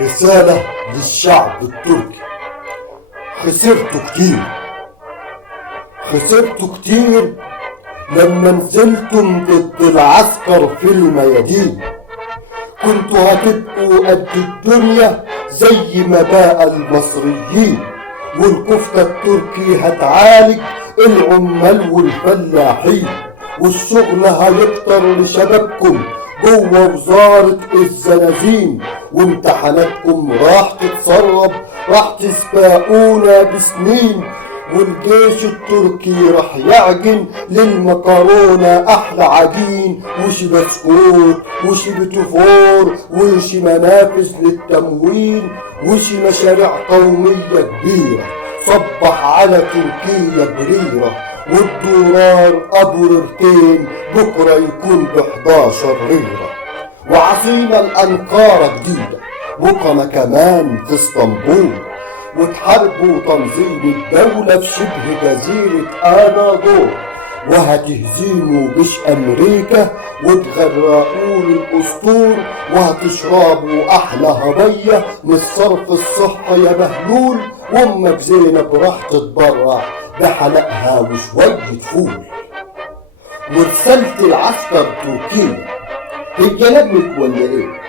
رسالة للشعب التركي. خسرتوا كتير، خسرتوا كتير لما نزلتم ضد العسكر في الميادين. كنتوا هتبقوا قد الدنيا زي ما بقى المصريين، والكفتة التركي هتعالج العمال والفلاحين، والشغل هيكتر لشبابكم جوه وزارة الزنازين، وامتحاناتكم راح تتسرب، راح تسبقونا بسنين، والجيش التركي راح يعجن للمكرونة أحلى عجين، وشي بسكوت وشي بتفور وشي منافذ للتموين وشي مشاريع قومية كبيرة. صبح على تركيا بريرة، والدولار أبو ريرتين بكرة يكون ب11 ريرة، وعاصمة الأنقرة جديدة بكرة كمان في اسطنبول، وتحاربوا تنظيم الدولة في شبه جزيرة أناضول، وهتهزموا جيش أمريكا وتغرقوا الأسطول، وهتشربوا أحلى هدية من الصرف الصحي يا بهلول، وأمك زينب راح تتبرع بحلقها وشوية فول. ورسالة العسكر تركيا هي لمت ولا ايه؟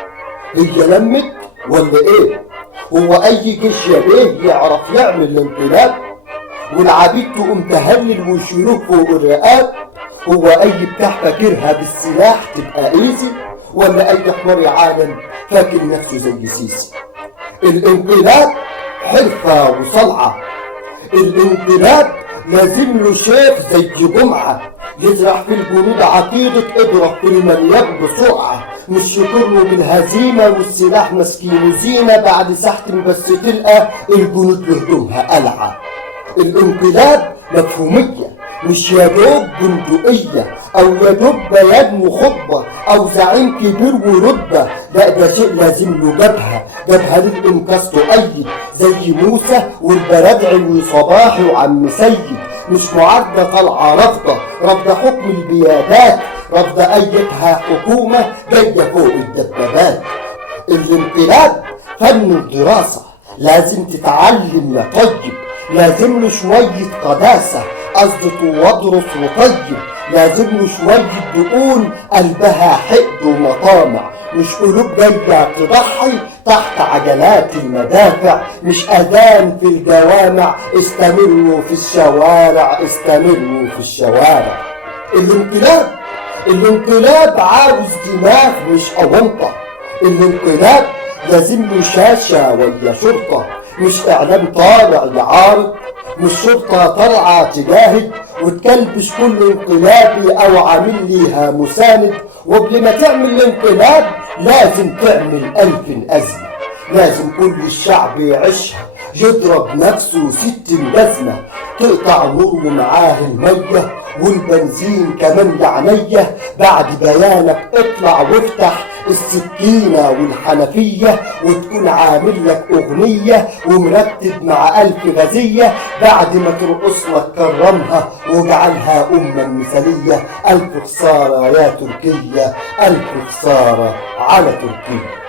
هي لمت ولا ايه؟ هو اي جيش يا بيه يعرف يعمل الانقلاب؟ والعبيد تقوم تهلل ويشيلوه فوق الرقاب؟ هو اي بتاع فاكرها بالسلاح تبقى ايزي؟ ولا اي حمار عالم فاكر نفسه زي سيسي؟ الانقلاب حرفة وصلعة، الانقلاب لازم له شيف زي جمعة يزرع في الجنود عقيدة اضرب في المليان بسرعة، مش يقروا بالهزيمة والسلاح مسكين زينة بعد سحتم بس تلقى الجنود لهدومها قلعة. الانقلاب مفهومية، مش يا دوب بندقية او يا دوب بيان وخطبة او زعيم كبير ورتبة، لا ده شيء لازم له جبهة للانقاذ تؤيد زي موسى والبرادعي وصباحي وعم سيد، مش معارضة طالعة رافضة حكم البيادات، رافضة ايتها حكومة جاية فوق الدبابات. الانقلاب فن الدراسة لازم تتعلم يا طيب، لازم له شوية قداسة قصد وادرس وطيب، لازم له شوية دقون قلبها حقد ومطامع، مش قلوب جاية تضحي تحت عجلات المدافع، مش أذان في الجوامع استمروا في الشوارع استمروا في الشوارع. الانقلاب عاوز دماغ مش أونطة، الانقلاب لازم له شاشة ويا شرطة، مش إعلام طالع يعارض، مش شرطة طالعة تجاهد وتكلبش كل انقلابي أو عامل ليها مساند. وقبل ما تعمل الانقلاب لازم تعمل 1000 أزمة، لازم كل الشعب يعيشها يضرب نفسه 60 جزمة، تقطع نوره معاه المية والبنزين كمان لعنية. بعد بيانك اطلع وافتح السكينة والحنفية وتكون عامل لك أغنية ومرتب مع 1000 غزية، بعد ما ترقص لك كرمها واجعلها أمة مثالية. 1000 خسارة يا تركيا، 1000 خسارة على تركيا.